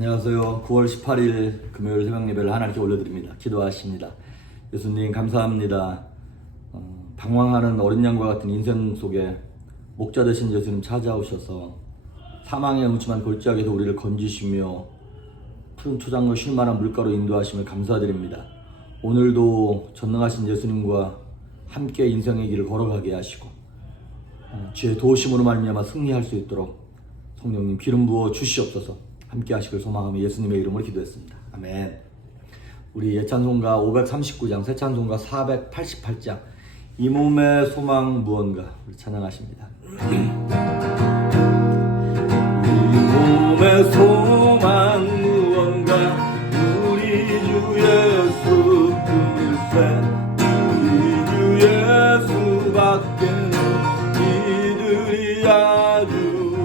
안녕하세요. 9월 18일 금요일 새벽 예배를 하나님께 올려드립니다. 기도하십니다. 예수님 감사합니다. 방황하는 어린 양과 같은 인생 속에 목자 되신 예수님 찾아오셔서 사망의 음침한 골짜기에서 우리를 건지시며 푸른 초장과 쉴만한 물가로 인도하심을 감사드립니다. 오늘도 전능하신 예수님과 함께 인생의 길을 걸어가게 하시고 주의 도우심으로 말미암아 승리할 수 있도록 성령님 기름 부어 주시옵소서. 함께 하시길 소망하며 예수님의 이름으로 기도했습니다. 아멘. 우리 예찬송가 539장, 새찬송가 488장 이 몸의 소망 무언가 우리 찬양하십니다. 이 몸의 소망 무언가 우리 주 예수 그일세 우리 주 예수밖에는 이들이 아주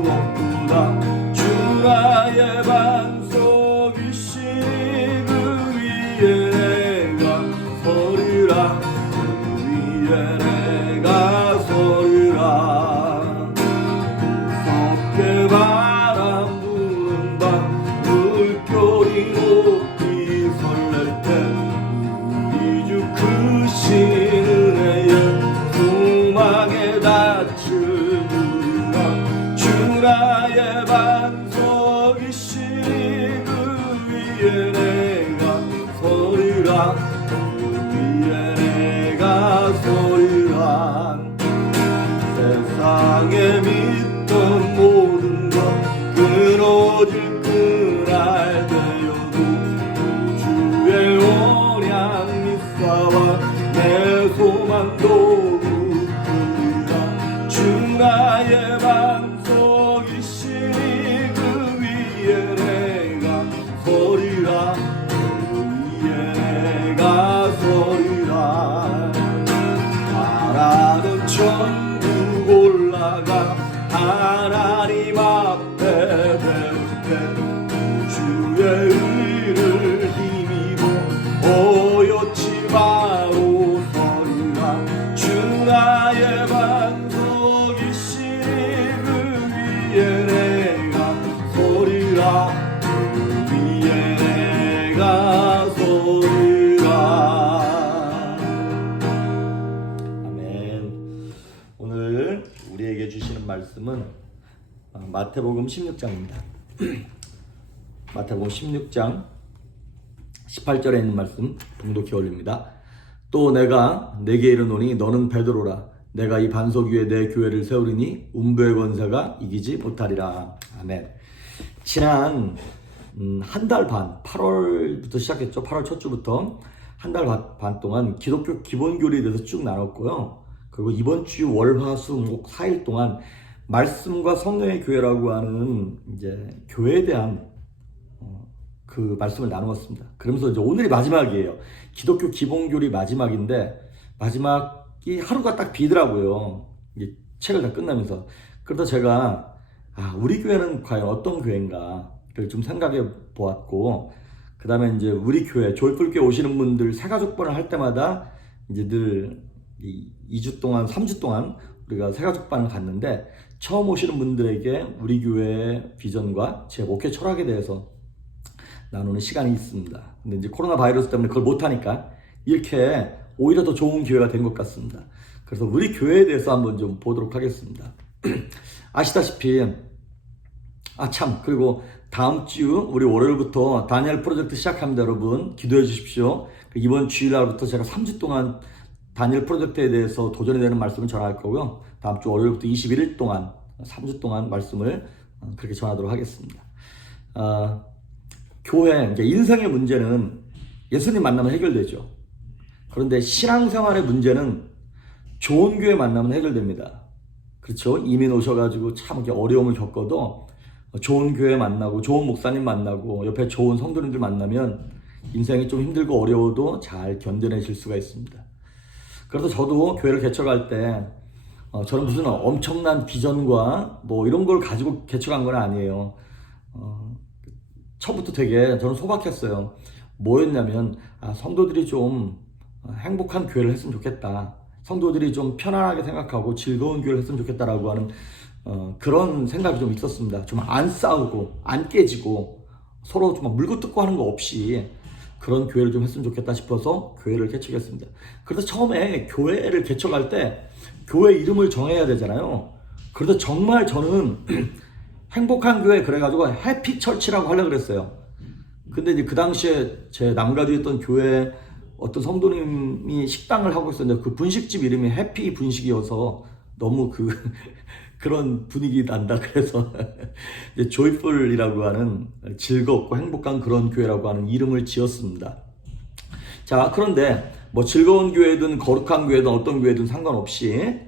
없구나. 주라의 반석이시 그 위에 내가 서리라 그 위에 내가 서리라. 무섭게 바람 부는 밤 물결이 높이 설렐 때 우리 주 크신 은혜에 소망에 닻을 두리라. 주라의 반석이시 그 위에 내가 서리라 그 위에 내가 서리라. 세상에 믿던 모든 것 끊어질 그날 되어도 주의 언약 믿사와 내 소망도 굳으리라. 주 나의 반석이시 그 위에 내가 서리라 그 위에 내가 서리라. 바라던 천국 올라가 하나님 앞에 배울 때 주의 의를 힘입어 어여치 바로 서리라. 주 나의 반석이시 그 위에 내가 서리라 그 위에 내가 서리라. 아멘. 오늘 우리에게 주시는 말씀은 마태복음 16장입니다. 마태복음 16장 18절에 있는 말씀 봉독해 올립니다. 또 내가 내게 이르노니 너는 베드로라. 내가 이 반석 위에 내 교회를 세우리니 음부의 권세가 이기지 못하리라. 아멘. 지난 한 달 반, 8월부터 시작했죠. 8월 첫 주부터 한 달 반 동안 기독교 기본교리에 대해서 쭉 나눴고요. 그리고 이번 주 월화수목 4일 동안 말씀과 성령의 교회라고 하는 이제 교회에 대한 그 말씀을 나누었습니다. 그러면서 이제 오늘이 마지막이에요. 기독교 기본교리 마지막인데 마지막이 하루가 딱 비더라고요. 이 책을 다 끝나면서. 그러다 제가 우리 교회는 과연 어떤 교회인가를 좀 생각해 보았고, 그 다음에 이제 우리 교회 조이풀교회 오시는 분들 새가족반을 할 때마다 이제 늘 2주 동안 3주 동안 우리가 새가족반을 갔는데 처음 오시는 분들에게 우리 교회의 비전과 제 목회 철학에 대해서 나누는 시간이 있습니다. 근데 이제 코로나 바이러스 때문에 그걸 못하니까 이렇게 오히려 더 좋은 기회가 된 것 같습니다. 그래서 우리 교회에 대해서 한번 좀 보도록 하겠습니다. 아시다시피 그리고 다음 주 우리 월요일부터 다니엘 프로젝트 시작합니다. 여러분 기도해 주십시오. 이번 주일날부터 제가 3주 동안 다니엘 프로젝트에 대해서 도전이 되는 말씀을 전할 거고요. 다음 주 월요일부터 21일 동안 3주 동안 말씀을 그렇게 전하도록 하겠습니다. 교회, 이제 인생의 문제는 예수님 만나면 해결되죠. 그런데 신앙생활의 문제는 좋은 교회 만나면 해결됩니다. 그렇죠? 이민 오셔가지고 참 이렇게 어려움을 겪어도 좋은 교회 만나고 좋은 목사님 만나고 옆에 좋은 성도님들 만나면 인생이 좀 힘들고 어려워도 잘 견뎌내실 수가 있습니다. 그래서 저도 교회를 개척할 때 저는 무슨 엄청난 비전과 뭐 이런 걸 가지고 개척한 건 아니에요. 처음부터 되게 저는 소박했어요. 뭐였냐면 성도들이 좀 행복한 교회를 했으면 좋겠다. 성도들이 좀 편안하게 생각하고 즐거운 교회를 했으면 좋겠다라고 하는 그런 생각이 좀 있었습니다. 좀 안 싸우고 안 깨지고 서로 좀 물고 뜯고 하는 거 없이 그런 교회를 좀 했으면 좋겠다 싶어서 교회를 개척했습니다. 그래서 처음에 교회를 개척할 때 교회 이름을 정해야 되잖아요. 그래서 정말 저는 행복한 교회 그래가지고 해피처치라고 하려고 그랬어요. 근데 이제 그 당시에 제 남가주에 있던 교회 어떤 성도님이 식당을 하고 있었는데 그 분식집 이름이 해피 분식이어서 너무 그런 분위기 난다 그래서 이제 조이풀이라고 하는 즐겁고 행복한 그런 교회라고 하는 이름을 지었습니다. 자, 그런데 뭐 즐거운 교회든 거룩한 교회든 어떤 교회든 상관없이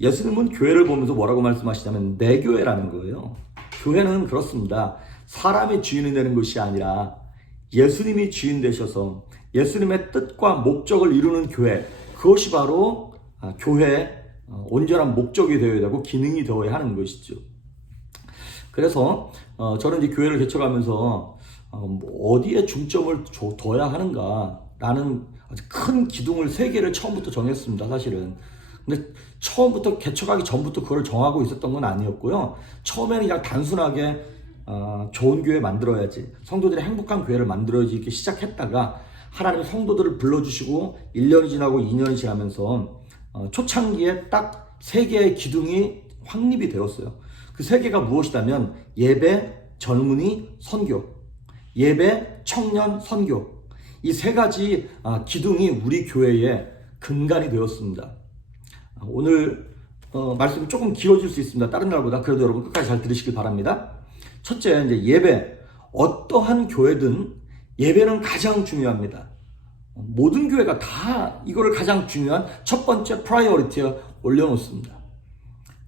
예수님은 교회를 보면서 뭐라고 말씀하시냐면 내 교회라는 거예요. 교회는 그렇습니다. 사람이 주인이 되는 것이 아니라 예수님이 주인 되셔서 예수님의 뜻과 목적을 이루는 교회, 그것이 바로 교회의 온전한 목적이 되어야 되고 기능이 되어야 하는 것이죠. 그래서 저는 이제 교회를 개척하면서 어디에 중점을 둬야 하는가 라는 아주 큰 기둥을 3개를 처음부터 정했습니다. 사실은. 근데 처음부터 개척하기 전부터 그걸 정하고 있었던 건 아니었고요. 처음에는 그냥 단순하게 좋은 교회 만들어야지, 성도들이 행복한 교회를 만들어야지 이렇게 시작했다가 하나님 성도들을 불러주시고 1년이 지나고 2년이 지나면서 초창기에 딱 3개의 기둥이 확립이 되었어요. 그 3개가 무엇이냐면 예배, 젊은이, 선교, 예배, 청년, 선교. 이 3가지 기둥이 우리 교회의 근간이 되었습니다. 오늘 말씀이 조금 길어질 수 있습니다. 다른 날보다. 그래도 여러분 끝까지 잘 들으시길 바랍니다. 첫째, 이제 예배. 어떠한 교회든 예배는 가장 중요합니다. 모든 교회가 다 이거를 가장 중요한 첫 번째 프라이어리티에 올려놓습니다.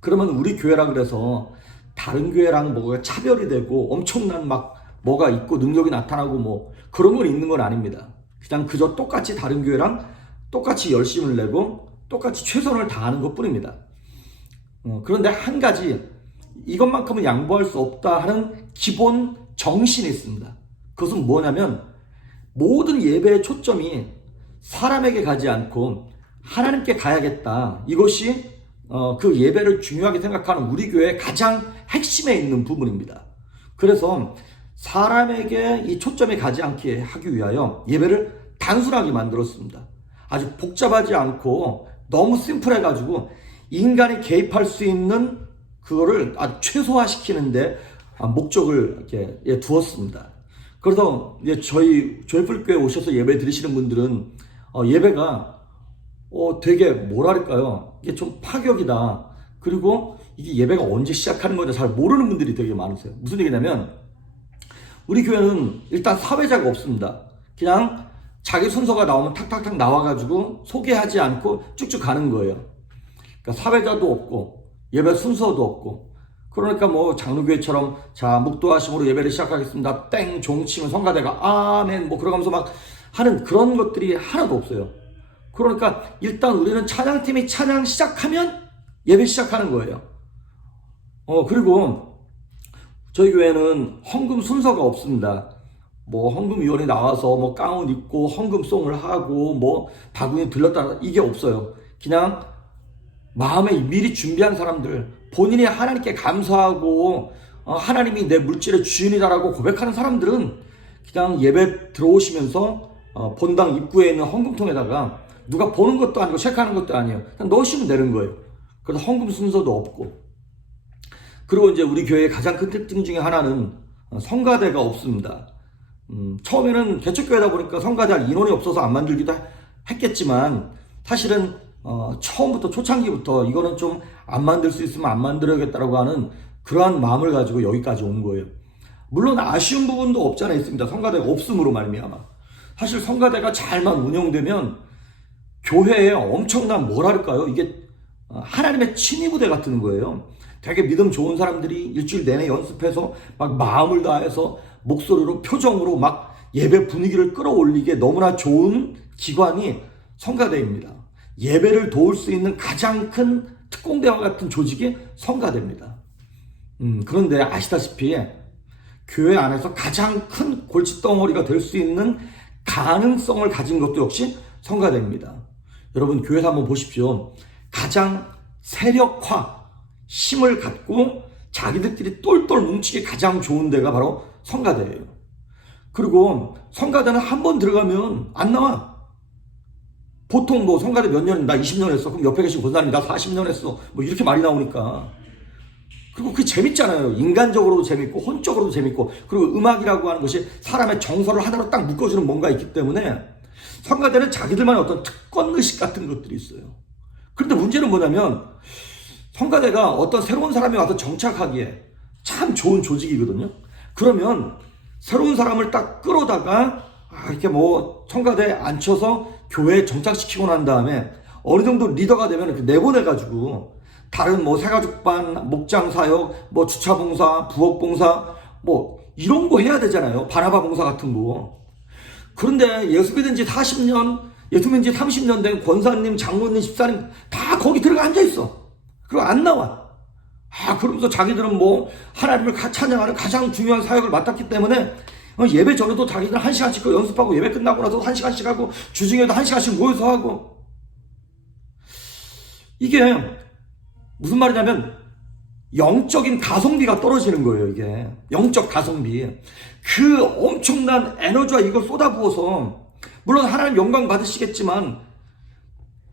그러면 우리 교회라 그래서 다른 교회랑 뭐가 차별이 되고 엄청난 막 뭐가 있고 능력이 나타나고 뭐 그런 건 있는 건 아닙니다. 그냥 그저 똑같이 다른 교회랑 똑같이 열심을 내고 똑같이 최선을 다하는 것 뿐입니다. 그런데 한 가지 이것만큼은 양보할 수 없다 하는 기본 정신이 있습니다. 그것은 뭐냐면 모든 예배의 초점이 사람에게 가지 않고 하나님께 가야겠다. 이것이 그 예배를 중요하게 생각하는 우리 교회의 가장 핵심에 있는 부분입니다. 그래서 사람에게 이 초점이 가지 않게 하기 위하여 예배를 단순하게 만들었습니다. 아주 복잡하지 않고 너무 심플해가지고 인간이 개입할 수 있는 그거를 아주 최소화시키는데 목적을 이렇게 두었습니다. 그래서 이제 저희 조이풀교회 오셔서 예배 드리시는 분들은 예배가 되게 뭐랄까요, 이게 좀 파격이다. 그리고 이게 예배가 언제 시작하는 건지 잘 모르는 분들이 되게 많으세요. 무슨 얘기냐면 우리 교회는 일단 사회자가 없습니다. 그냥 자기 순서가 나오면 탁탁탁 나와가지고 소개하지 않고 쭉쭉 가는 거예요. 그러니까 사회자도 없고 예배 순서도 없고, 그러니까 뭐 장로교회처럼 자 묵도하심으로 예배를 시작하겠습니다 땡 종치면 성가대가 아멘 뭐 그러면서 막 하는 그런 것들이 하나도 없어요. 그러니까 일단 우리는 찬양팀이 찬양 시작하면 예배 시작하는 거예요. 그리고 저희 교회는 헌금 순서가 없습니다. 뭐 헌금위원이 나와서 뭐 가운 입고 헌금송을 하고 뭐 바구니 들렀다 이게 없어요. 그냥 마음에 미리 준비한 사람들, 본인이 하나님께 감사하고 하나님이 내 물질의 주인이다라고 고백하는 사람들은 그냥 예배 들어오시면서 본당 입구에 있는 헌금통에다가 누가 보는 것도 아니고 체크하는 것도 아니에요. 그냥 넣으시면 되는 거예요. 그래서 헌금 순서도 없고, 그리고 이제 우리 교회의 가장 큰 특징 중에 하나는 성가대가 없습니다. 처음에는 개척교회다 보니까 성가대할 인원이 없어서 안 만들기도 했겠지만 사실은 처음부터 초창기부터 이거는 좀 안 만들 수 있으면 안 만들어야겠다라고 하는 그러한 마음을 가지고 여기까지 온 거예요. 물론 아쉬운 부분도 없지 않아 있습니다. 성가대가 없음으로 말미암아. 사실 성가대가 잘만 운영되면 교회에 엄청난 뭐랄까요, 이게 하나님의 친위부대 같은 거예요. 되게 믿음 좋은 사람들이 일주일 내내 연습해서 막 마음을 다해서 목소리로 표정으로 막 예배 분위기를 끌어올리게 너무나 좋은 기관이 성가대입니다. 예배를 도울 수 있는 가장 큰 특공대와 같은 조직이 성가대입니다. 그런데 아시다시피 교회 안에서 가장 큰 골칫덩어리가 될 수 있는 가능성을 가진 것도 역시 성가대입니다. 여러분 교회에서 한번 보십시오. 가장 세력화, 힘을 갖고 자기들끼리 똘똘 뭉치기 가장 좋은 데가 바로 성가대예요. 그리고 성가대는 한 번 들어가면 안 나와. 보통 뭐 성가대 몇 년, 나 20년 했어. 그럼 옆에 계신 권사님이 나 40년 했어. 뭐 이렇게 말이 나오니까. 그리고 그게 재밌잖아요. 인간적으로도 재밌고 혼적으로도 재밌고, 그리고 음악이라고 하는 것이 사람의 정서를 하나로 딱 묶어주는 뭔가 있기 때문에 성가대는 자기들만의 어떤 특권의식 같은 것들이 있어요. 그런데 문제는 뭐냐면 성가대가 어떤 새로운 사람이 와서 정착하기에 참 좋은 조직이거든요. 그러면 새로운 사람을 딱 끌어다가 이렇게 뭐 성가대에 앉혀서 교회에 정착시키고 난 다음에 어느 정도 리더가 되면 이렇게 내보내가지고 다른 뭐 새가족반, 목장사역, 뭐 주차봉사, 부엌봉사 뭐 이런 거 해야 되잖아요. 바나바 봉사 같은 거. 그런데 예수 믿은 지 40년, 예수 믿은 지 30년 된 권사님, 장로님, 집사님 다 거기 들어가 앉아있어. 그리고 안 나와. 그러면서 자기들은 뭐 하나님을 찬양하는 가장 중요한 사역을 맡았기 때문에 예배 전에도 자기들 1시간씩 연습하고, 예배 끝나고 나서 1시간씩 하고, 주중에도 1시간씩 모여서 하고. 이게 무슨 말이냐면 영적인 가성비가 떨어지는 거예요. 이게 영적 가성비. 그 엄청난 에너지와 이걸 쏟아부어서 물론 하나님 영광 받으시겠지만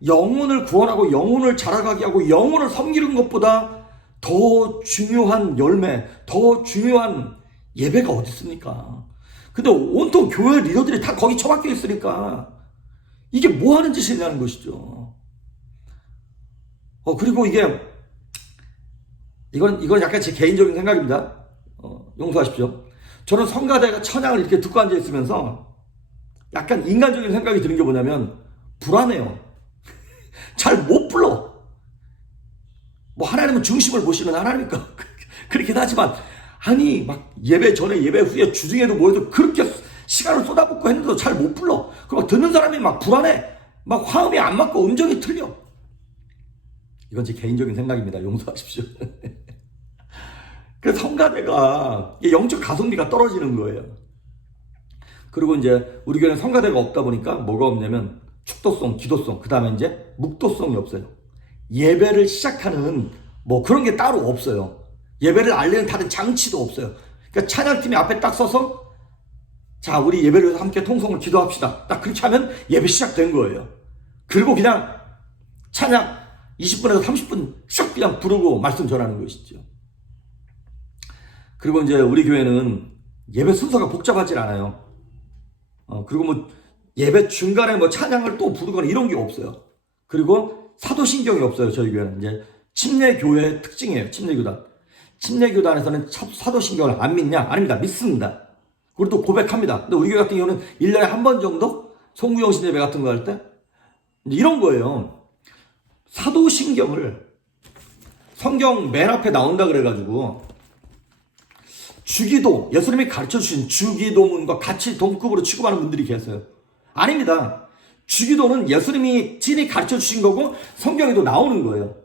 영혼을 구원하고 영혼을 자라가게 하고 영혼을 섬기는 것보다 더 중요한 열매, 더 중요한 예배가 어디 있습니까? 근데 온통 교회 리더들이 다 거기 처박혀 있으니까 이게 뭐 하는 짓이냐는 것이죠. 그리고 이건 약간 제 개인적인 생각입니다. 용서하십시오. 저는 성가대가 찬양을 이렇게 듣고 앉아 있으면서 약간 인간적인 생각이 드는 게 뭐냐면 불안해요. 잘 못 불러. 뭐 하나님은 중심을 보시는 하나님이니까 그렇긴 하지만 아니 막 예배 전에 예배 후에 주중에도 모여도 그렇게 시간을 쏟아붓고 했는데도 잘 못 불러. 그럼 듣는 사람이 막 불안해. 막 화음이 안 맞고 음정이 틀려. 이건 제 개인적인 생각입니다. 용서하십시오. 그래서 성가대가 영적 가성비가 떨어지는 거예요. 그리고 이제 우리 교회는 성가대가 없다 보니까 뭐가 없냐면 축도송, 기도송, 그 다음에 이제 묵도송이 없어요. 예배를 시작하는 뭐 그런 게 따로 없어요. 예배를 알리는 다른 장치도 없어요. 그러니까 찬양팀이 앞에 딱 서서 자, 우리 예배를 위해서 함께 통성을 기도합시다. 딱 그렇게 하면 예배 시작된 거예요. 그리고 그냥 찬양 20분에서 30분 쭉 그냥 부르고 말씀 전하는 것이죠. 그리고 이제 우리 교회는 예배 순서가 복잡하지 않아요. 그리고 뭐 예배 중간에 뭐 찬양을 또 부르거나 이런 게 없어요. 그리고 사도신경이 없어요. 저희 교회는 이제 침례교회의 특징이에요. 침례교단. 침례교단에서는 사도신경을 안 믿냐? 아닙니다. 믿습니다. 그리고 또 고백합니다. 근데 우리 교회 같은 경우는 1년에 한 번 정도 송구영신 예배 같은 거 할 때 이런 거예요. 사도신경을 성경 맨 앞에 나온다 그래가지고 주기도, 예수님이 가르쳐주신 주기도문과 같이 동급으로 취급하는 분들이 계세요. 아닙니다. 주기도는 예수님이 친히 가르쳐주신 거고 성경에도 나오는 거예요.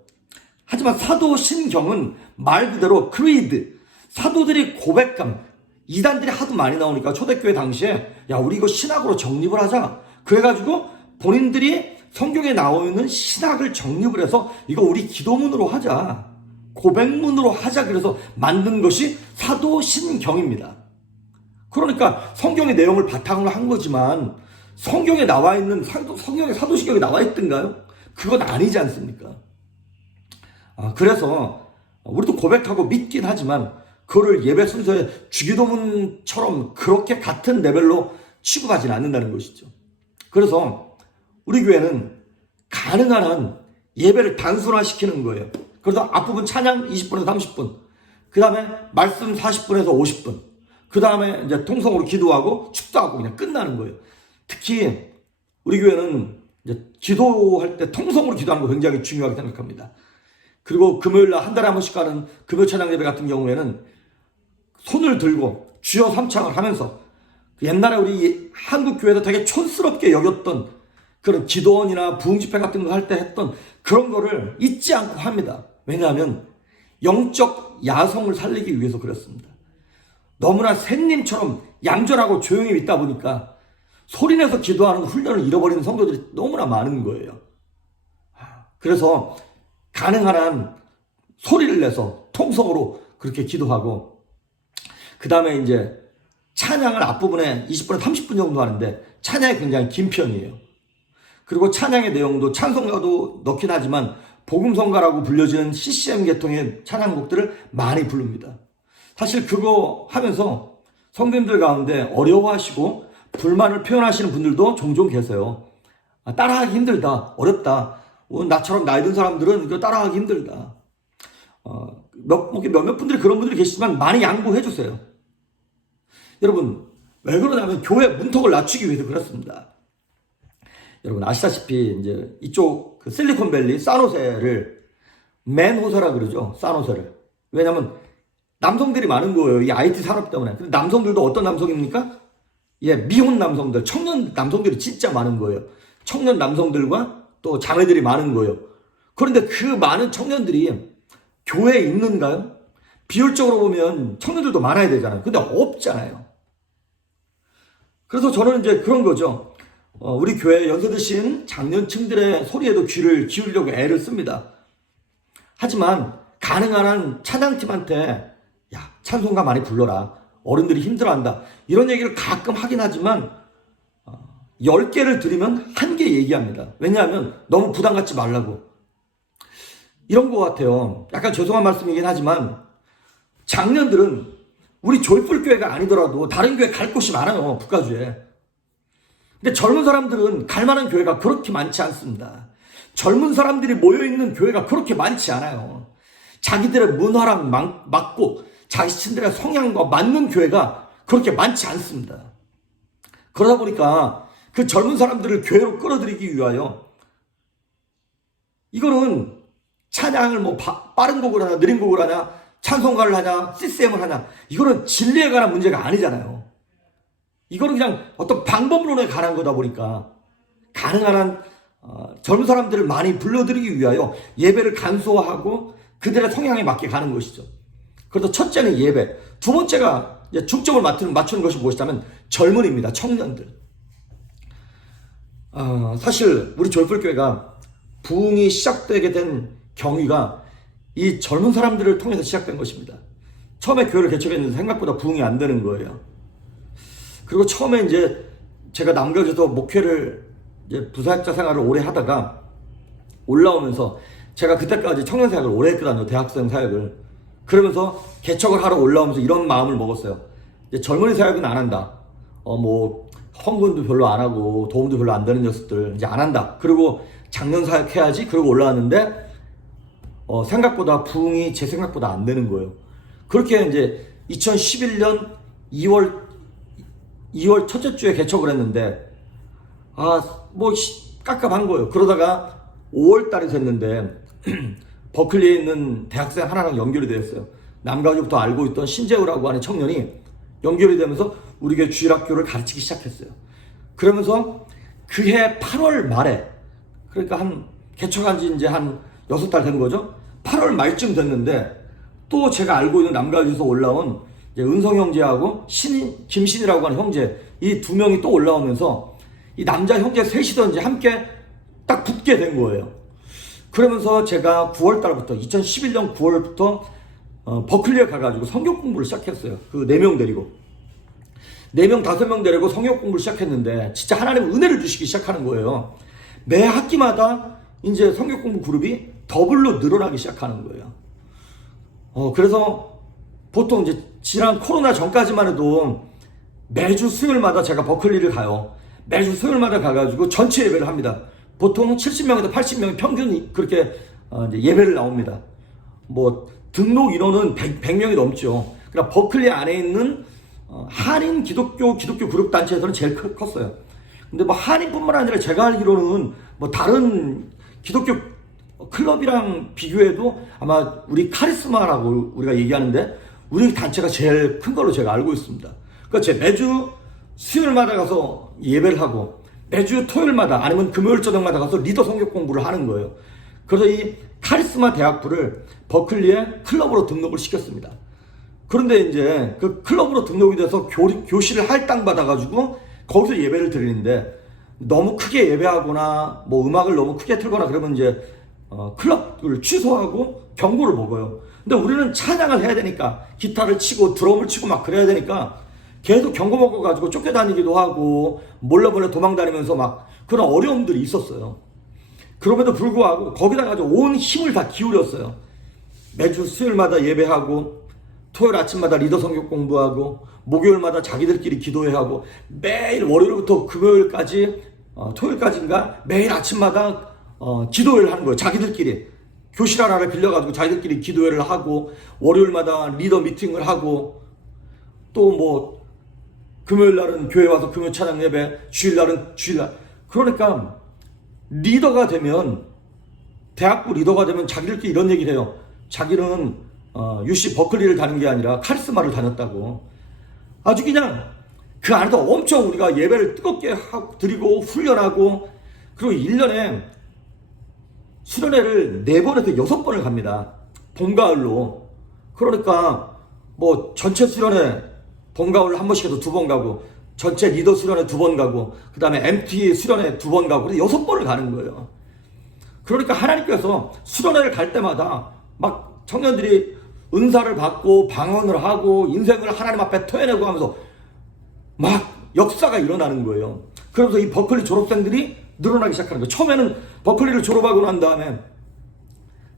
하지만 사도신경은 말 그대로 크리드, 사도들이 고백감, 이단들이 하도 많이 나오니까 초대교회 당시에 야 우리 이거 신학으로 정립을 하자. 그래가지고 본인들이 성경에 나와 있는 신학을 정립을 해서 이거 우리 기도문으로 하자. 고백문으로 하자. 그래서 만든 것이 사도신경입니다. 그러니까 성경의 내용을 바탕으로 한 거지만 성경에 나와 있는 성경에 사도신경이 나와 있던가요? 그건 아니지 않습니까? 그래서 우리도 고백하고 믿긴 하지만 그거를 예배 순서에 주기도문처럼 그렇게 같은 레벨로 취급하지는 않는다는 것이죠. 그래서 우리 교회는 가능한 한 예배를 단순화시키는 거예요. 그래서 앞부분 찬양 20분에서 30분, 그 다음에 말씀 40분에서 50분, 그 다음에 이제 통성으로 기도하고 축도하고 그냥 끝나는 거예요. 특히 우리 교회는 이제 기도할 때 통성으로 기도하는 거 굉장히 중요하게 생각합니다. 그리고 금요일 날 한 달에 한 번씩 가는 금요 찬양 예배 같은 경우에는 손을 들고 주여 삼창을 하면서 옛날에 우리 한국 교회에서 되게 촌스럽게 여겼던 그런 기도원이나 부흥집회 같은 거 할 때 했던 그런 거를 잊지 않고 합니다. 왜냐하면 영적 야성을 살리기 위해서 그랬습니다. 너무나 샌님처럼 얌전하고 조용히 있다 보니까 소리내서 기도하는 훈련을 잃어버리는 성도들이 너무나 많은 거예요. 그래서 가능한 한 소리를 내서 통성으로 그렇게 기도하고 그 다음에 이제 찬양을 앞부분에 20분에 30분 정도 하는데 찬양이 굉장히 긴 편이에요. 그리고 찬양의 내용도 찬송가도 넣긴 하지만 복음성가라고 불려지는 CCM 계통의 찬양곡들을 많이 부릅니다. 사실 그거 하면서 성도님들 가운데 어려워하시고 불만을 표현하시는 분들도 종종 계세요. 따라하기 힘들다, 어렵다. 나처럼 나이 든 사람들은 이거 따라하기 힘들다. 몇몇 분들이 그런 분들이 계시지만 많이 양보해 주세요. 여러분, 왜 그러냐면 교회 문턱을 낮추기 위해서 그렇습니다. 여러분 아시다시피 이제 이쪽 그 실리콘밸리 산호세를 맨호세라 그러죠. 산호세를. 왜냐면 남성들이 많은 거예요. 이 IT 산업 때문에. 근데 남성들도 어떤 남성입니까? 예, 미혼 남성들, 청년 남성들이 진짜 많은 거예요. 청년 남성들과 또 자매들이 많은 거예요. 그런데 그 많은 청년들이 교회에 있는가요? 비율적으로 보면 청년들도 많아야 되잖아요. 근데 없잖아요. 그래서 저는 이제 그런 거죠. 우리 교회 연세 드신 장년층들의 소리에도 귀를 기울이려고 애를 씁니다. 하지만 가능한 한 찬양팀한테 야, 찬송가 많이 불러라. 어른들이 힘들어한다. 이런 얘기를 가끔 하긴 하지만 10개를 드리면 1개 얘기합니다. 왜냐하면 너무 부담 갖지 말라고. 이런 것 같아요. 약간 죄송한 말씀이긴 하지만 장년들은 우리 조이풀 교회가 아니더라도 다른 교회 갈 곳이 많아요. 북가주에. 근데 젊은 사람들은 갈 만한 교회가 그렇게 많지 않습니다. 젊은 사람들이 모여있는 교회가 그렇게 많지 않아요. 자기들의 문화랑 맞고 자신들의 성향과 맞는 교회가 그렇게 많지 않습니다. 그러다 보니까 그 젊은 사람들을 교회로 끌어들이기 위하여 이거는 찬양을 뭐 빠른 곡을 하냐 느린 곡을 하냐 찬송가를 하냐 CCM을 하냐 이거는 진리에 관한 문제가 아니잖아요. 이거는 그냥 어떤 방법론에 관한 거다 보니까 가능한 한 젊은 사람들을 많이 불러들이기 위하여 예배를 간소화하고 그들의 성향에 맞게 가는 것이죠. 그래서 첫째는 예배, 두 번째가 이제 중점을 맞추는 것이 무엇이냐면 젊은이입니다. 청년들. 사실 우리 조이풀교회가 부흥이 시작되게 된 경위가 이 젊은 사람들을 통해서 시작된 것입니다. 처음에 교회를 개척했는데 생각보다 부흥이 안 되는 거예요. 그리고 처음에 이제 제가 남가주에서 목회를 이제 부사역자 생활을 오래 하다가 올라오면서 제가 그때까지 청년 사역을 오래 했거든요. 대학생 사역을. 그러면서 개척을 하러 올라오면서 이런 마음을 먹었어요. 이제 젊은이 사역은 안 한다. 뭐 헌금도 별로 안 하고 도움도 별로 안 되는 녀석들 이제 안 한다. 그리고 작년 사역 해야지. 그러고 올라왔는데 생각보다 부흥이 제 생각보다 안 되는 거예요. 그렇게 이제 2011년 2월 첫째 주에 개척을 했는데 뭐 깝깝한 거예요. 그러다가 5월 달이 됐는데 버클리에 있는 대학생 하나랑 연결이 되었어요. 남가주부터 알고 있던 신재우라고 하는 청년이 연결이 되면서 우리 교회 주일학교를 가르치기 시작했어요. 그러면서 그해 8월 말에 그러니까 개척한 지 이제 한 6달 된 거죠. 8월 말쯤 됐는데 또 제가 알고 있는 남가주에서 올라온 이제 은성 형제하고 김신이라고 하는 형제 이 두 명이 또 올라오면서 이 남자 형제 셋이서 이제 함께 딱 붙게 된 거예요. 그러면서 제가 9월 달부터 2011년 9월부터 버클리에 가가지고 성경 공부를 시작했어요. 그 4명 데리고 4명 5명 데리고 성경 공부를 시작했는데 진짜 하나님 은혜를 주시기 시작하는 거예요. 매 학기마다 이제 성경 공부 그룹이 더블로 늘어나기 시작하는 거예요. 그래서 보통 이제 지난 코로나 전까지만 해도 매주 수요일마다 제가 버클리를 가요. 매주 수요일마다 가가지고 전체 예배를 합니다. 보통 70명에서 80명이 평균 그렇게 이제 예배를 나옵니다. 뭐 등록 인원은 100명이 넘죠. 그러니까 버클리 안에 있는 한인 기독교 그룹 단체에서는 제일 컸어요. 근데 뭐 한인뿐만 아니라 제가 알기로는 뭐 다른 기독교 클럽이랑 비교해도 아마 우리 카리스마라고 우리가 얘기하는데 우리 단체가 제일 큰 걸로 제가 알고 있습니다. 그러니까 제가 매주 수요일마다 가서 예배를 하고 매주 토요일마다 아니면 금요일 저녁마다 가서 리더 성경 공부를 하는 거예요. 그래서 이 카리스마 대학부를 버클리에 클럽으로 등록을 시켰습니다. 그런데 이제 그 클럽으로 등록이 돼서 교실을 할당 받아가지고 거기서 예배를 드리는데 너무 크게 예배하거나 뭐 음악을 너무 크게 틀거나 그러면 이제 클럽을 취소하고 경고를 먹어요. 근데 우리는 찬양을 해야 되니까 기타를 치고 드럼을 치고 막 그래야 되니까 계속 경고 먹어가지고 쫓겨다니기도 하고 몰래 도망다니면서 막 그런 어려움들이 있었어요. 그럼에도 불구하고 거기다가 온 힘을 다 기울였어요. 매주 수요일마다 예배하고 토요일 아침마다 리더 성경 공부하고 목요일마다 자기들끼리 기도회 하고 매일 월요일부터 금요일까지 토요일까지인가 매일 아침마다 기도회를 하는 거예요. 자기들끼리 교실 하나를 빌려가지고 자기들끼리 기도회를 하고 월요일마다 리더 미팅을 하고 또 뭐 금요일 날은 교회 와서 금요 찬양 예배, 주일 날은 주일날. 그러니까 리더가 되면 대학부 리더가 되면 자기들끼리 이런 얘기를 해요. 자기는 UC 버클리를 다닌 게 아니라 카리스마를 다녔다고. 아주 그냥 그 안에서 엄청 우리가 예배를 뜨겁게 드리고 훈련하고 그리고 1년에 수련회를 4번에서 6번을 갑니다. 봄, 가을로. 그러니까 뭐 전체 수련회 봄, 가을 한 번씩 해서 2번 가고 전체 리더 수련회 2번 가고 그 다음에 MT 수련회 2번 가고 그래서 6번을 가는 거예요. 그러니까 하나님께서 수련회를 갈 때마다 막 청년들이 은사를 받고 방언을 하고 인생을 하나님 앞에 토해내고 하면서 막 역사가 일어나는 거예요. 그러면서 이 버클리 졸업생들이 늘어나기 시작하는 거예요. 처음에는 버클리를 졸업하고 난 다음에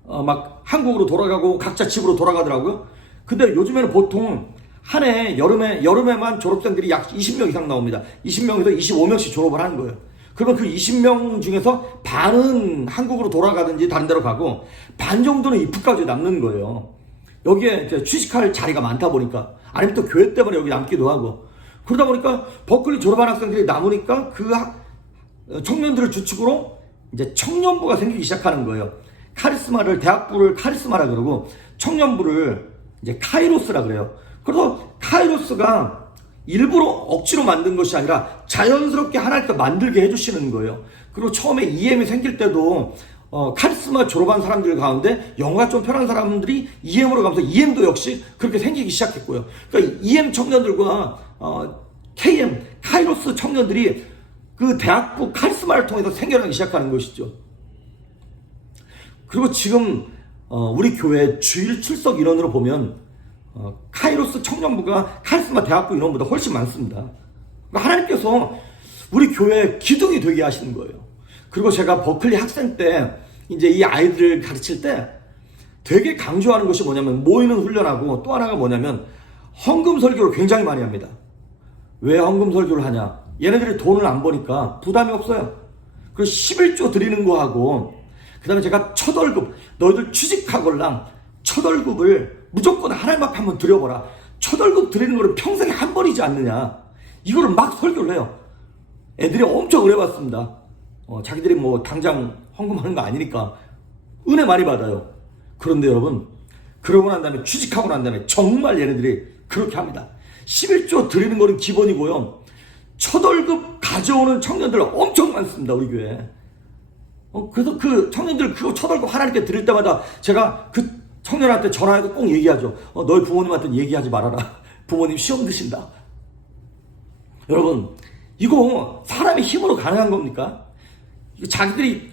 막 한국으로 돌아가고 각자 집으로 돌아가더라고요. 근데 요즘에는 보통 한 해 여름에만 졸업생들이 약 20명 이상 나옵니다. 20명에서 25명씩 졸업을 하는 거예요. 그러면 그 20명 중에서 반은 한국으로 돌아가든지 다른 데로 가고 반 정도는 입후까지 남는 거예요. 여기에 이제 취직할 자리가 많다 보니까 아니면 또 교회 때문에 여기 남기도 하고 그러다 보니까 버클리 졸업한 학생들이 남으니까 그 청년들을 주축으로 이제 청년부가 생기기 시작하는 거예요. 카리스마를 대학부를 카리스마라 그러고 청년부를 이제 카이로스라 그래요. 그래서 카이로스가 일부러 억지로 만든 것이 아니라 자연스럽게 하나님께서 만들게 해주시는 거예요. 그리고 처음에 EM이 생길 때도 카리스마 졸업한 사람들 가운데 영어가 좀 편한 사람들이 EM으로 가면서 EM도 역시 그렇게 생기기 시작했고요. 그러니까 EM 청년들과 KM, 카이로스 청년들이 그 대학부 카리스마를 통해서 생겨나기 시작하는 것이죠. 그리고 지금 우리 교회 주일 출석 인원으로 보면 카이로스 청년부가 카리스마 대학부 인원보다 훨씬 많습니다. 그러니까 하나님께서 우리 교회 기둥이 되게 하시는 거예요. 그리고 제가 버클리 학생 때 이제 이 아이들을 가르칠 때 되게 강조하는 것이 뭐냐면 모이는 훈련하고 또 하나가 뭐냐면 헌금 설교를 굉장히 많이 합니다. 왜 헌금 설교를 하냐? 얘네들이 돈을 안 버니까 부담이 없어요. 그리고 11조 드리는 거 하고 그 다음에 제가 첫 월급 너희들 취직하걸랑 첫 월급을 무조건 하나님 앞에 한번 드려보라. 첫 월급 드리는 거는 평생에 한 번이지 않느냐. 이거를 막 설교를 해요. 애들이 엄청 은혜 받습니다. 자기들이 뭐 당장 헌금하는 거 아니니까 은혜 많이 받아요. 그런데 여러분 그러고 난 다음에 취직하고 난 다음에 정말 얘네들이 그렇게 합니다. 11조 드리는 거는 기본이고요. 첫 월급 가져오는 청년들 엄청 많습니다. 우리 교회. 그래서 그 청년들 그거 첫 월급 하나님께 드릴 때마다 제가 그 청년한테 전화해서 꼭 얘기하죠. 너희 부모님한테는 얘기하지 말아라. 부모님 시험 드신다. 여러분 이거 사람의 힘으로 가능한 겁니까? 자기들이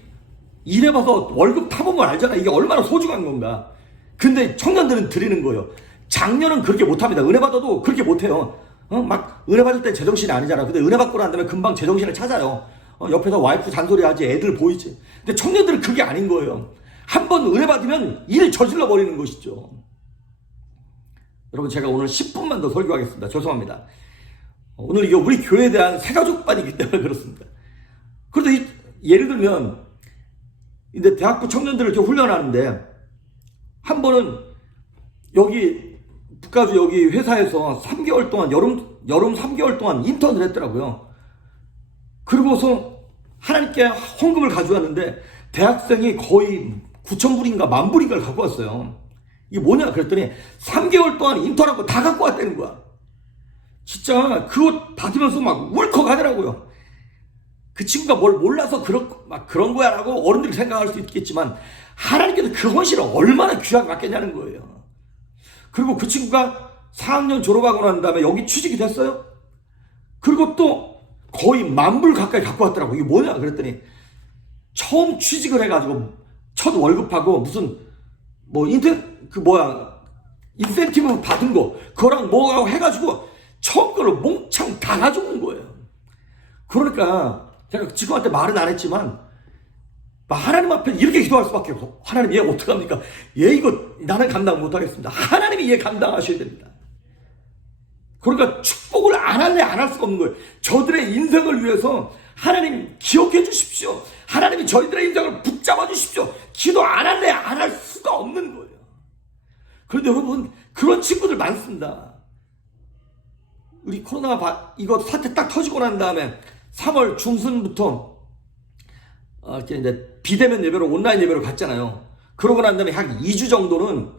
일해봐서 월급 타보면 알잖아. 이게 얼마나 소중한 건가. 근데 청년들은 드리는 거예요. 장년은 그렇게 못합니다. 은혜 받아도 그렇게 못해요. 막 은혜 받을 때 제정신이 아니잖아. 근데 은혜 받고 난 다음에 금방 제정신을 찾아요. 옆에서 와이프 잔소리하지 애들 보이지. 근데 청년들은 그게 아닌 거예요. 한번 은혜 받으면 일 저질러 버리는 것이죠. 여러분 제가 오늘 10분만 더 설교하겠습니다. 죄송합니다. 오늘 이게 우리 교회에 대한 새가족반이기 때문에 그렇습니다. 그래도 예를 들면 이제 대학부 청년들을 이렇게 훈련하는데 한 번은 여기 북가주 여기 회사에서 3개월 동안 여름 3개월 동안 인턴을 했더라고요. 그러고서 하나님께 헌금을 가져왔는데 대학생이 거의 9,000불인가 10,000불인가를 갖고 왔어요. 이게 뭐냐 그랬더니 3개월 동안 인턴하고 다 갖고 왔다는 거야. 진짜 그거 받으면서 막 울컥하더라고요. 그 친구가 뭘 몰라서 그런 거야 라고 어른들이 생각할 수 있겠지만 하나님께서 그 헌신을 얼마나 귀하게 받겠냐는 거예요. 그리고 그 친구가 4학년 졸업하고 난 다음에 여기 취직이 됐어요. 그리고 또 거의 10,000불 가까이 갖고 왔더라고. 이게 뭐냐 그랬더니 처음 취직을 해가지고 첫 월급하고 무슨 인센티브 받은 거 그거랑 뭐하고 해가지고 처음 거를 몽창 다 가져오는 거예요. 그러니까 제가 지금한테 말은 안 했지만 하나님 앞에 이렇게 기도할 수밖에 없어. 하나님 얘 어떡합니까? 얘 이거 나는 감당 못하겠습니다. 하나님이 얘 감당하셔야 됩니다. 그러니까 축복을 안 할래 안 할 수가 없는 거예요. 저들의 인생을 위해서 하나님 기억해 주십시오. 하나님이 저희들의 인생을 붙잡아 주십시오. 기도 안 할래 안 할 수가 없는 거예요. 그런데 여러분 그런 친구들 많습니다. 우리 코로나 이거 사태 딱 터지고 난 다음에 3월 중순부터 이제 비대면 예배로 온라인 예배로 갔잖아요. 그러고 난 다음에 한 2주 정도는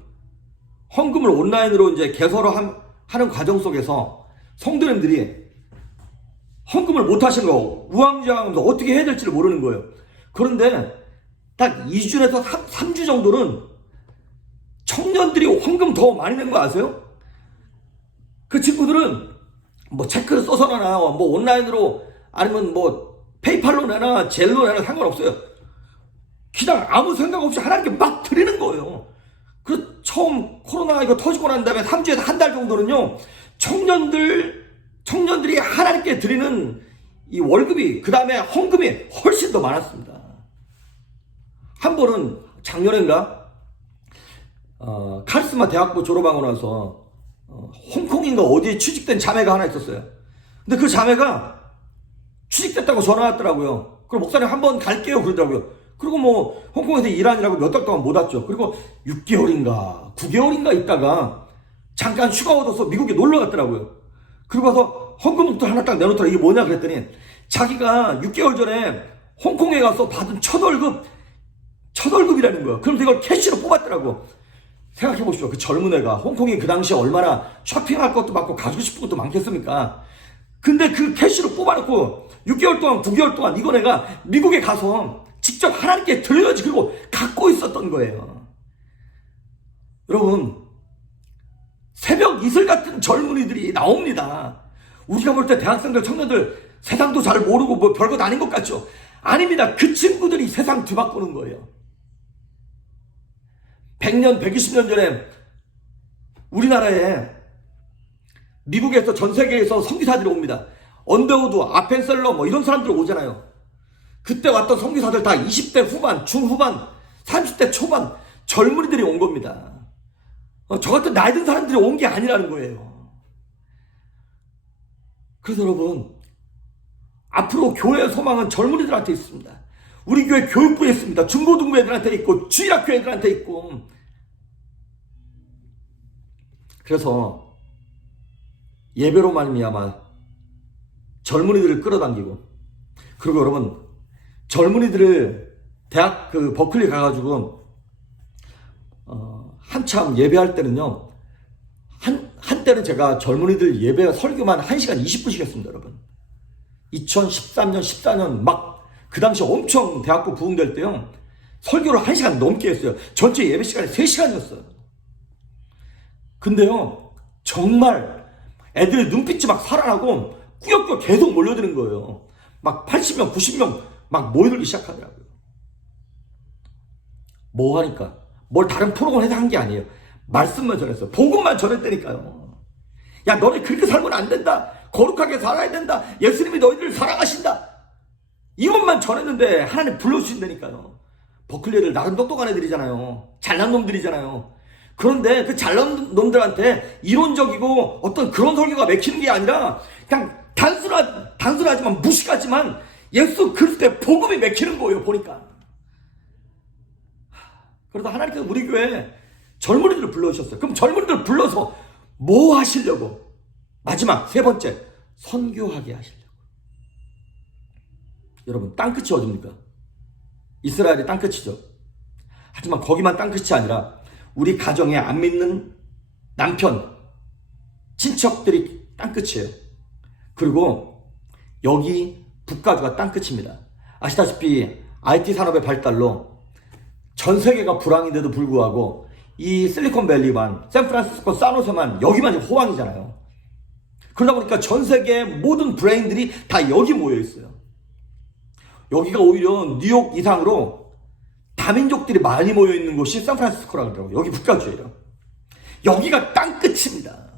헌금을 온라인으로 이제 개설하는 과정 속에서 성도님들이 헌금을 못 하시는 거 우왕좌왕하면서 어떻게 해야 될지를 모르는 거예요. 그런데 딱 2주에서 3주 정도는 청년들이 헌금 더 많이 낸 거 아세요? 그 친구들은 뭐 체크를 써서 내나 뭐 온라인으로 아니면 뭐 페이팔로 내나 젤로 내나 상관없어요. 그냥 아무 생각 없이 하나님께 막 드리는 거예요. 그 처음 코로나 이거 터지고 난 다음에 3주에서 한 달 정도는요, 청년들이 하나님께 드리는 이 월급이, 그 다음에 헌금이 훨씬 더 많았습니다. 한 번은 작년인가 카리스마 대학부 졸업하고 나서 홍콩인가 어디에 취직된 자매가 하나 있었어요. 근데 그 자매가 취직됐다고 전화 왔더라고요. 그럼 목사님 한번 갈게요 그러더라고요. 그리고 뭐 홍콩에서 일하느라고 몇 달 동안 못 왔죠. 그리고 6개월인가 9개월인가 있다가 잠깐 휴가 얻어서 미국에 놀러 갔더라고요. 그리고 가서 헌금부터 하나 딱 내놓더라. 이게 뭐냐 그랬더니 자기가 6개월 전에 홍콩에 가서 받은 첫 월급이라는 거야. 그럼 이걸 캐시로 뽑았더라고. 생각해 보십시오. 그 젊은 애가 홍콩이 그 당시에 얼마나 쇼핑할 것도 많고 가지고 싶은 것도 많겠습니까? 근데 그 캐시로 뽑아놓고 6개월 동안 9개월 동안 이거 내가 미국에 가서 직접 하나님께 드려야지 그리고 갖고 있었던 거예요. 여러분 새벽 이슬 같은 젊은이들이 나옵니다. 우리가 볼 때 대학생들 청년들 세상도 잘 모르고 뭐 별것 아닌 것 같죠? 아닙니다. 그 친구들이 세상 뒤바꾸는 거예요. 100년 120년 전에 우리나라에 미국에서 전 세계에서 선교사들이 옵니다. 언더우드, 아펜셀러 뭐 이런 사람들 오잖아요. 그때 왔던 선교사들 다 20대 후반, 중후반, 30대 초반 젊은이들이 온 겁니다. 저 같은 나이 든 사람들이 온 게 아니라는 거예요. 그래서 여러분 앞으로 교회의 소망은 젊은이들한테 있습니다. 우리 교회 교육부에 있습니다. 중고등부 애들한테 있고 주일학교 애들한테 있고. 그래서 예배로 말미암아 젊은이들을 끌어당기고, 그리고 여러분 젊은이들을 대학 그 버클리 가가지고 한참 예배할 때는요, 한때는 제가 젊은이들 예배 설교만 1시간 20분씩 했습니다. 여러분 2013년 14년 막 그 당시 엄청 대학부 부흥될 때요, 설교를 1시간 넘게 했어요. 전체 예배 시간이 3시간이었어요. 근데요 정말 애들의 눈빛이 막 살아나고 꾸역꾸역 계속 몰려드는 거예요. 막 80명 90명 막 모여들기 시작하더라고요. 뭐 하니까 뭘 다른 프로그램 해서 한 게 아니에요. 말씀만 전했어요. 복음만 전했다니까요. 야 너네 그렇게 살면 안 된다. 거룩하게 살아야 된다. 예수님이 너희들을 사랑하신다. 이것만 전했는데 하나님 불러주신다니까요. 버클리를 나름 똑똑한 애들이잖아요. 잘난 놈들이잖아요. 그런데 그 잘난 놈들한테 이론적이고 어떤 그런 설교가 맥히는 게 아니라 그냥 단순하지만 무식하지만 예수 그리스도의 복음이 맥히는 거예요. 보니까. 그래서 하나님께서 우리 교회에 젊은이들을 불러주셨어요. 그럼 젊은이들을 불러서 뭐 하시려고? 마지막 세 번째, 선교하게 하시려고. 여러분 땅끝이 어딥니까? 이스라엘이 땅끝이죠. 하지만 거기만 땅끝이 아니라 우리 가정에 안 믿는 남편, 친척들이 땅끝이에요. 그리고 여기 북가주가 땅끝입니다. 아시다시피 IT 산업의 발달로 전 세계가 불황인데도 불구하고 이 실리콘밸리만, 샌프란시스코, 산호세만 여기만 지금 호황이잖아요. 그러다 보니까 전 세계의 모든 브레인들이 다 여기 모여 있어요. 여기가 오히려 뉴욕 이상으로 다민족들이 많이 모여 있는 곳이 샌프란시스코라고 그러더라고요. 여기 북가주예요. 여기가 땅끝입니다.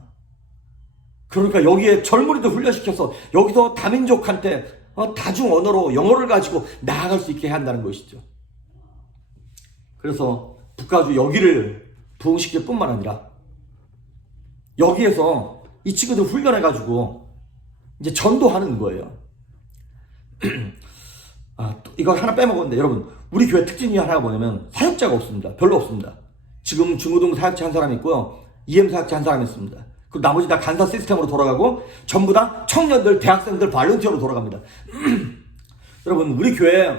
그러니까 여기에 젊은이들 훈련시켜서 여기서 다민족한테 다중 언어로 영어를 가지고 나아갈 수 있게 해야 한다는 것이죠. 그래서 북가주 여기를 부흥시킬 뿐만 아니라 여기에서 이 친구들 훈련해가지고 이제 전도하는 거예요. 이거 하나 빼먹었는데 여러분, 우리 교회 특징이 하나가 뭐냐면 사역자가 없습니다. 별로 없습니다. 지금 중고등 사역자 한 사람 있고요, EM 사역자 한 사람 있습니다. 그리고 나머지 다 간사 시스템으로 돌아가고 전부 다 청년들, 대학생들 발런티어로 돌아갑니다. 여러분, 우리 교회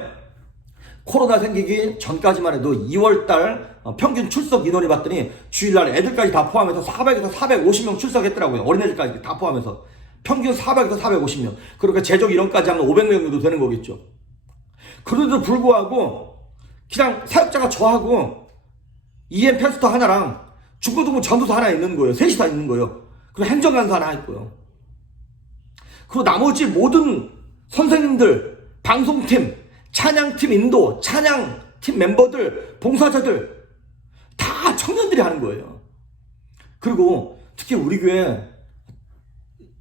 코로나 생기기 전까지만 해도 2월달 평균 출석 인원이 봤더니 주일날 애들까지 다 포함해서 400에서 450명 출석했더라고요. 어린애들까지 다 포함해서 평균 400에서 450명. 그러니까 제적 인원까지 하면 500명 정도 되는 거겠죠. 그런데도 불구하고 그냥 사역자가 저하고 EM 패스터 하나랑 중고등부 전도사 하나 있는 거예요. 셋이 다 있는 거예요. 그리고 행정간사 하나 있고요. 그리고 나머지 모든 선생님들, 방송팀, 찬양팀 인도, 찬양팀 멤버들, 봉사자들 다 청년들이 하는 거예요. 그리고 특히 우리 교회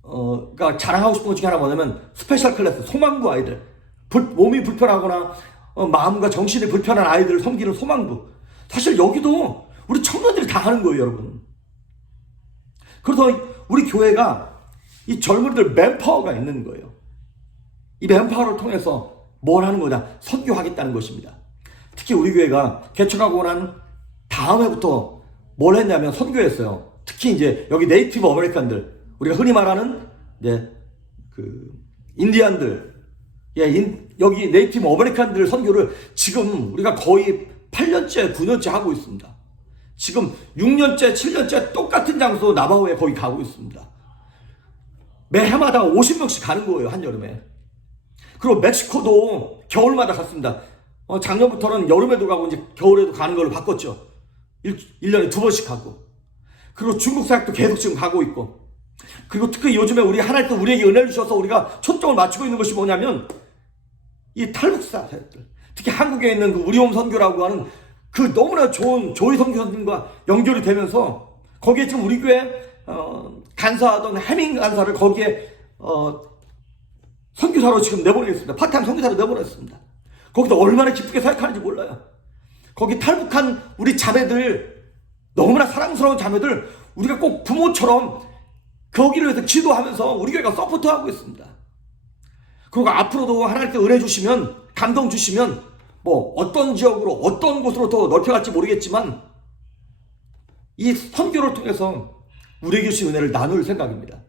그러니까 자랑하고 싶은 것 중에 하나 뭐냐면 스페셜 클래스, 소망부 아이들, 몸이 불편하거나 마음과 정신이 불편한 아이들을 섬기는 소망부. 사실 여기도 우리 청년들이 다 하는 거예요, 여러분. 그래서 우리 교회가 이 젊은이들 맨파워가 있는 거예요. 이 맨파워를 통해서 뭘 하는 거냐? 선교하겠다는 것입니다. 특히 우리 교회가 개척하고 난 다음 해부터 뭘 했냐면 선교했어요. 특히 이제 여기 네이티브 아메리칸들, 우리가 흔히 말하는 인디안들, 여기 네이티브 아메리칸들 선교를 지금 우리가 거의 8년째, 9년째 하고 있습니다. 지금 6년째, 7년째 똑같은 장소 나바오에 거기 가고 있습니다. 매 해마다 50명씩 가는 거예요, 한여름에. 그리고 멕시코도 겨울마다 갔습니다. 작년부터는 여름에도 가고 이제 겨울에도 가는 걸로 바꿨죠. 1년에 2번씩 가고. 그리고 중국 사역도 계속 지금 가고 있고. 그리고 특히 요즘에 우리 하나님 우리에게 은혜를 주셔서 우리가 초점을 맞추고 있는 것이 뭐냐면 이 탈북사 사역들, 특히 한국에 있는 그 우리홈 선교라고 하는 그 너무나 좋은 조이 선교사님과 연결이 되면서 거기에 지금 우리 교회 간사하던 해밍 간사를 거기에 선교사로 지금 내보내겠습니다. 파트타임 선교사로 내보냈습니다. 거기도 얼마나 기쁘게 사역하는지 몰라요. 거기 탈북한 우리 자매들, 너무나 사랑스러운 자매들, 우리가 꼭 부모처럼 거기를 위해서 기도하면서 우리 교회가 서포트하고 있습니다. 그리고 앞으로도 하나님께 은혜 주시면, 감동 주시면 뭐 어떤 지역으로, 어떤 곳으로 더 넓혀갈지 모르겠지만 이 선교를 통해서 우리에게 주신 은혜를 나눌 생각입니다.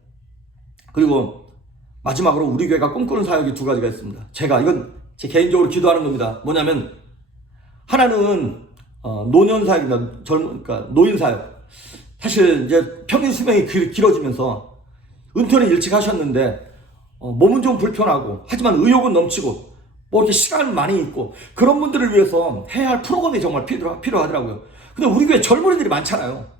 그리고 마지막으로 우리 교회가 꿈꾸는 사역이 2가지가 있습니다. 이건 제 개인적으로 기도하는 겁니다. 뭐냐면 하나는 노년 사역입니다. 그러니까 노인 사역. 사실 이제 평균 수명이 길어지면서 은퇴는 일찍 하셨는데 몸은 좀 불편하고 하지만 의욕은 넘치고 뭐 이렇게 시간 많이 있고 그런 분들을 위해서 해야 할 프로그램이 정말 필요하더라고요. 근데 우리 교회 젊은이들이 많잖아요.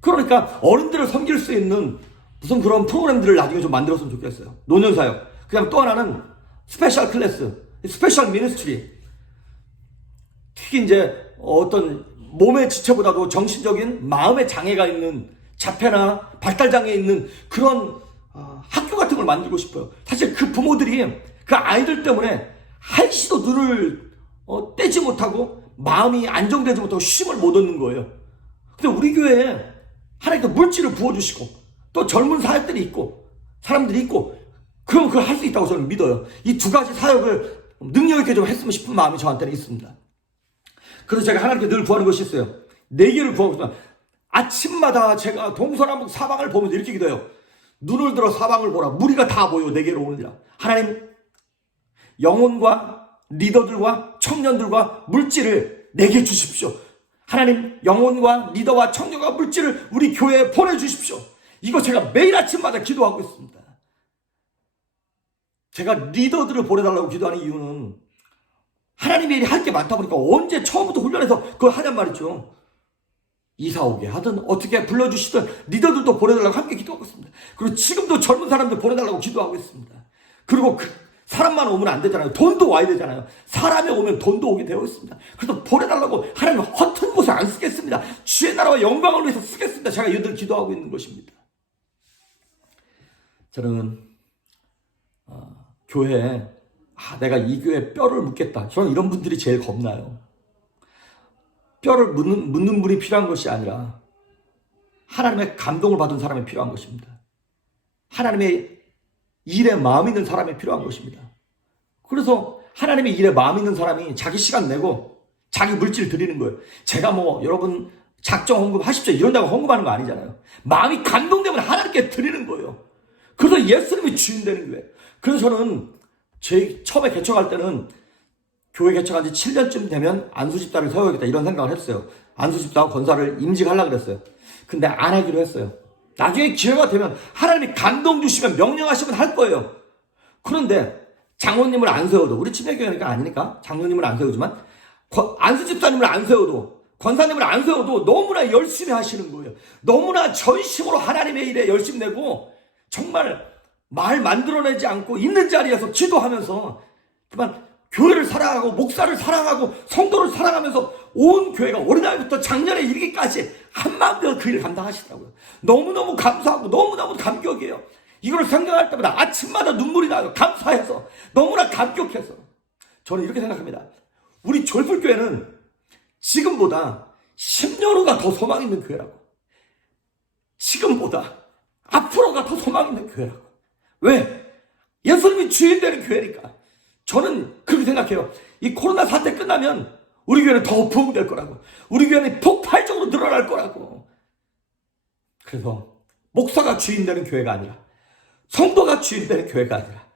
그러니까 어른들을 섬길 수 있는 무슨 그런 프로그램들을 나중에 좀 만들었으면 좋겠어요. 노년 사역. 그다음 또 하나는 스페셜 클래스, 스페셜 미니스트리. 특히 이제 어떤 몸의 지체보다도 정신적인 마음의 장애가 있는, 자폐나 발달 장애 있는 그런 학교 같은 걸 만들고 싶어요. 사실 그 부모들이 그 아이들 때문에 한시도 눈을 떼지 못하고 마음이 안정되지 못하고 쉼을 못 얻는 거예요. 근데 우리 교회에 하나님께 물질을 부어주시고 또 젊은 사역들이 있고 사람들이 있고 그럼 그걸 할 수 있다고 저는 믿어요. 이 2가지 사역을 능력 있게 좀 했으면 싶은 마음이 저한테는 있습니다. 그래서 제가 하나님께 늘 구하는 것이 있어요. 4개를 구하고 있습니다. 아침마다 제가 동서남북 사방을 보면서 이렇게 기도해요. 눈을 들어 사방을 보라. 무리가 다 보여. 4개로 오느니라. 하나님, 영혼과 리더들과 청년들과 물질을 내게 주십시오. 하나님, 영혼과 리더와 청년과 물질을 우리 교회에 보내주십시오. 이거 제가 매일 아침마다 기도하고 있습니다. 제가 리더들을 보내달라고 기도하는 이유는 하나님의 일이 할 게 많다 보니까 언제 처음부터 훈련해서 그걸 하냔 말이죠. 이사 오게 하든 어떻게 불러주시든 리더들도 보내달라고 함께 기도하고 있습니다. 그리고 지금도 젊은 사람들 보내달라고 기도하고 있습니다. 그리고 사람만 오면 안 되잖아요. 돈도 와야 되잖아요. 사람이 오면 돈도 오게 되어 있습니다. 그래서 보내달라고 하나님 허튼 곳에 안 쓰겠습니다. 주의 나라와 영광을 위해서 쓰겠습니다. 제가 이들 기도하고 있는 것입니다. 저는 교회에 내가 이 교회에 뼈를 묻겠다. 저는 이런 분들이 제일 겁나요. 뼈를 묻는 분이 필요한 것이 아니라 하나님의 감동을 받은 사람이 필요한 것입니다. 하나님의 일에 마음 있는 사람이 필요한 것입니다. 그래서 하나님의 일에 마음 있는 사람이 자기 시간 내고 자기 물질 드리는 거예요. 제가 여러분 작정 헌금하십시오 이런다고 헌금하는 거 아니잖아요. 마음이 감동되면 하나님께 드리는 거예요. 그래서 예수님이 주인 되는 거예요. 그래서 저는 처음에 개척할 때는 교회 개척한 지 7년쯤 되면 안수집단을 세워야겠다 이런 생각을 했어요. 안수집단 권사를 임직하려고 그랬어요. 근데 안 하기로 했어요. 나중에 기회가 되면 하나님이 감동 주시면 명령하시면 할 거예요. 그런데 장로님을 안 세워도, 우리 침례교회니까 아니니까 장로님을 안 세우지만 안수집사님을 안 세워도, 권사님을 안 세워도 너무나 열심히 하시는 거예요. 너무나 전심으로 하나님의 일에 열심 내고 정말 말 만들어내지 않고 있는 자리에서 기도하면서 그만 교회를 사랑하고 목사를 사랑하고 성도를 사랑하면서 온 교회가 어린아이부터 작년에 이르기까지 한마음대로 그 일을 감당하시더라고요. 너무너무 감사하고 너무너무 감격이에요. 이걸 생각할 때마다 아침마다 눈물이 나요. 감사해서 너무나 감격해서. 저는 이렇게 생각합니다. 우리 졸풀교회는 지금보다 10년 후가 더 소망 있는 교회라고. 지금보다 앞으로가 더 소망 있는 교회라고. 왜? 예수님이 주인 되는 교회니까. 저는 그렇게 생각해요. 이 코로나 사태 끝나면 우리 교회는 더 부흥될 거라고. 우리 교회는 폭발적으로 늘어날 거라고. 그래서 목사가 주인 되는 교회가 아니라, 성도가 주인 되는 교회가 아니라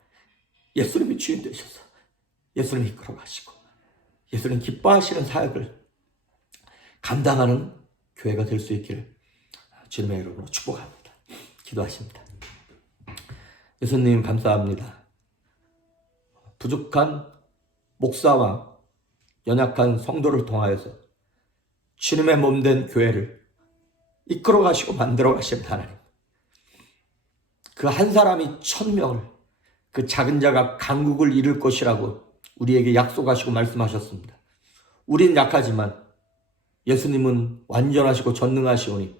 예수님이 주인 되셔서 예수님이 이끌어 가시고 예수님 기뻐하시는 사역을 감당하는 교회가 될 수 있기를 주님의 이름으로 축복합니다. 기도하십니다. 예수님 감사합니다. 부족한 목사와 연약한 성도를 통하여서 주님의 몸된 교회를 이끌어 가시고 만들어 가신 하나님. 그 한 사람이 1000명을, 그 작은 자가 강국을 이룰 것이라고 우리에게 약속하시고 말씀하셨습니다. 우린 약하지만 예수님은 완전하시고 전능하시오니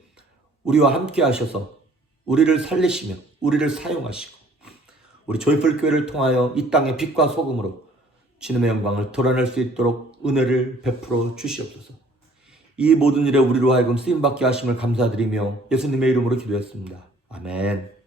우리와 함께 하셔서 우리를 살리시며 우리를 사용하시고 우리 조이풀교회를 통하여 이 땅의 빛과 소금으로 주님의 영광을 드러낼 수 있도록 은혜를 베풀어 주시옵소서. 이 모든 일에 우리로 하여금 쓰임받게 하심을 감사드리며 예수님의 이름으로 기도했습니다. 아멘.